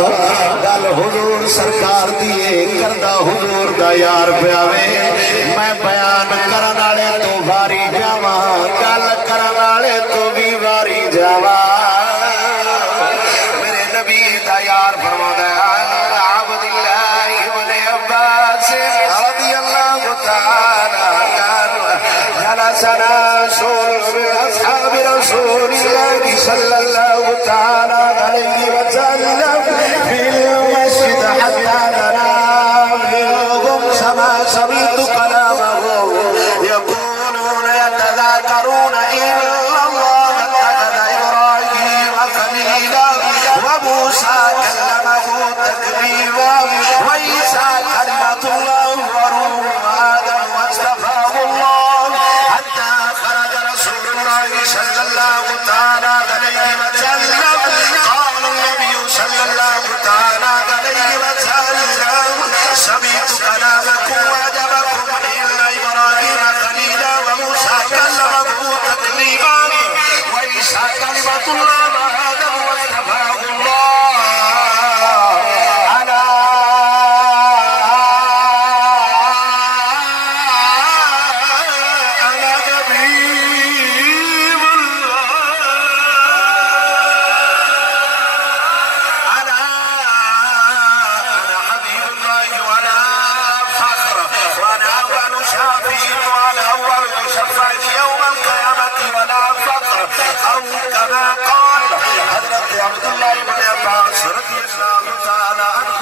گل حضور سرکار دیے کردہ حضور دا یار پیاوے میں بیان کرن والے تو واری جاواں گل کرن والے تو بھی واری جاواں میرے نبی دا یار فرماتا ہے عبد اللہ ابن عباس رضی اللہ تعالی عنہ جلسنا رسول من اصحاب رسول اللہ صلی اللہ تعالی علیہ وسلم في المسجد حتى ننام منهم سمعت كلامهم يقولون يتذاكرون إلا الله اتخذ إبراهيم خليلا وموسى كلمه تكليما وعيسى كلمة الله وروح آدم واصطفاه الله حتى خرج رسول الله صلى الله تعالى عليه وسلم قال النبي صلى الله تعالى عليه وسلم سمعت كلامكم وعجبكم إلا إبراهيم خليلا وموسى كلمه تكليما وعيسى كلمة الله وآدم واصطفاه الله على نبي أو كما قال حضرت عبداللہ ابن عباس رضی اللہ تعالی عنہ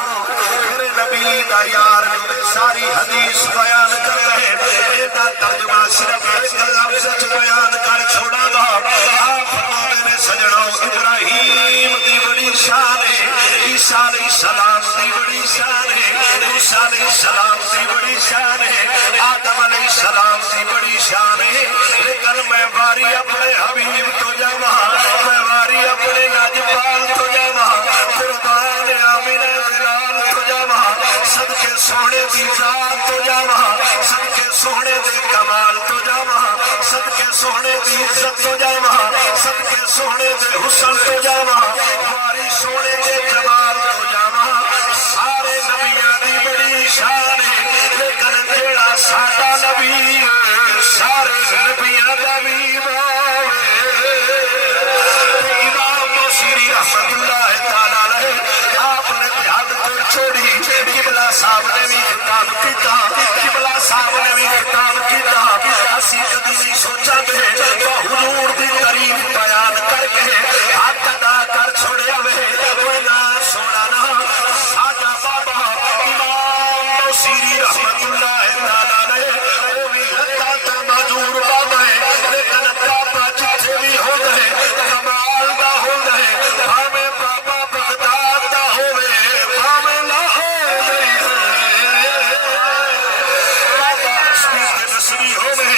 میرے نبی دا یار ساری حدیث بیان کر رہے ایدہ ترجمہ صرف ایک لفظ بیان کر چھوڑا گا آپ فرمانے میں سجڑوں ابراہیم دی بڑی شان ہے عیسیٰ علیہ السلام دی بڑی شان ہے موسیٰ علیہ السلام دی بڑی شان ہے آدم علیہ السلام دی بڑی شان ہے لیکن میں باری اپنے حبیب تو جاواں میں باری اپنے ناجپال تو جاواں قربان آمینہ بلال تو جاواں صدقے سونے دی ذات تو جاواں صدقے سونے دے کمال تو جاواں صدقے سونے دی عزت تو جاواں صدقے سونے دے حسن تو جاواں باری سونے دے جمال تو جاواں سارے نبیاں دی بڑی شان ہے لیکن جیڑا ساڈا نبی سارے نبیاں دا بھی امام بصیری رحمت اللہ تعالی علیہ آپ نے جہاد پر چھوڑی قبلہ صاحب نے بھی خطاب کیتا قبلہ صاحب نے بھی خطاب کیتا اسی کبھی نہیں سوچا کہ حضور دی تعریف بیان کر کے ہاتھ ادا کر چھوڑیا وے کوئی نہ سونا نہ ساڈا بابا امام بصیری رحمت اللہ تعالی علیہ وہ بھی لتا تا معذور بابا ہے لیکن بابا جتھے بھی ہو گئے کمال دا ہو گئے بھاویں بابا بغداد دا ہوئے بھاویں لاہور نہیں بابا حسنی کے نسلی ہوئے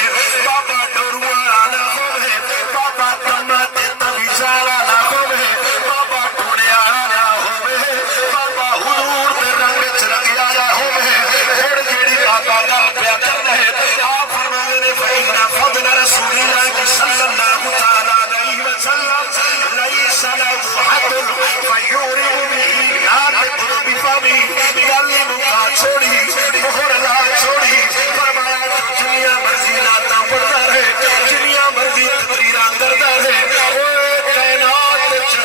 بابا ڈوروالا نہ ہوئے بابا کما تے تبیزالا نہ ہوئے بابا ٹوڑیالا نہ ہوئے بابا حضور دے رنگ چرکیا نہ ہوئے پھر جیڑی بابا گل پیا کر رہے آپ فرمانے نے فإن فضل رسول اللہ صلی اللہ تعالی علیہ وسلم ليس له حد فيورب به لا تقل بفمي گل مکا چھوڑی مہر لا چھوڑی فرمایا جنیاں مرضی لاتا پڑھتا رہے جنیاں مرضی تقریراں کرتا رہے اوے کائنات وچ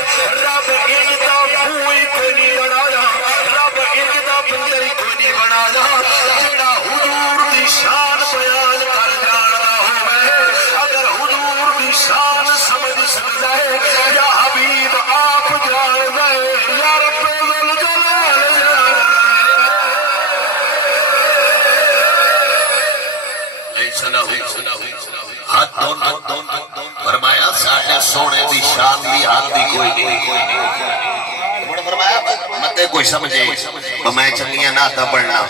رب انج دا کوئی کوئی نہیں بنایا رب انج دا بندر کوئی نہیں بنایا جڑا حضور دی شان بیان کر جاندا ہوے اگر حضور دی شان سمجھ سکتا ہے یا حبیب آپ جان گئے یا رب ذوالجلال فرمایا ساڈے سونے دی شان دی حال دی کوئی نہیں فرمایا متے کوئی سمجھے میں چنگیاں نعتاں پڑھنا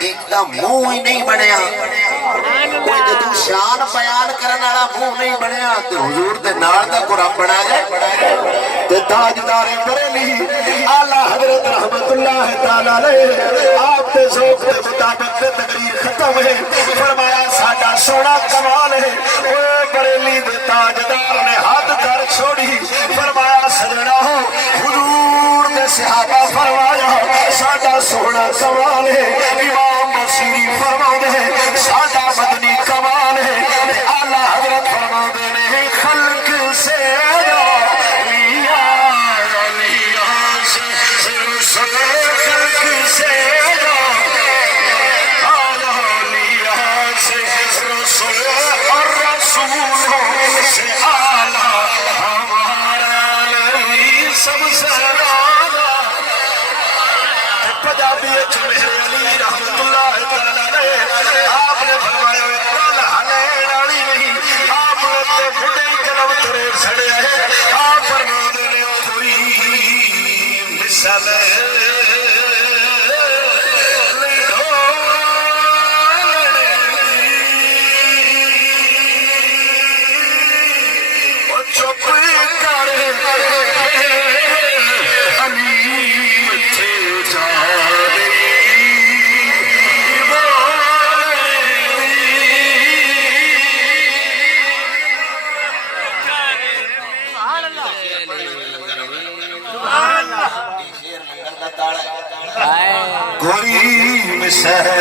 ایک دا منہ ہی نہیں بنیا کوئی جدو شان بیان کرنے والا منہ نہیں بنیا تو حضور دے نال دا قرآن بنا گئے تے تاجدار بریلی اعلیٰ حضرت رحمت اللہ تعالی علیہ آپ تے ذوق دے مطابق تقریر ختم ہے فرمایا ساڈا سونا کمال ہے اوے بریلی دے تاجدار نے ہاتھ کر چھوڑی فرمایا سجنا ہو حضور دے صحابہ فرمایا ساڈا سونا کمال ہے امام بصیری فرماتے ہیں ساڈا مدنی کمال ہے اعلیٰ حضرت فرماتے ہیں خلق سے لیا خلق سے اور رسولوں سے اعلیٰ ہمارا نبی سب سے پنجابی میرے علی رحمت اللہ تعالی آپ نے فرمایا گل ہلین والی نہیں آپ نے بڑھے قلم ترے سڑے ہیں آپ فرماتے نے کوئی مثال چپ کر کوئی مثال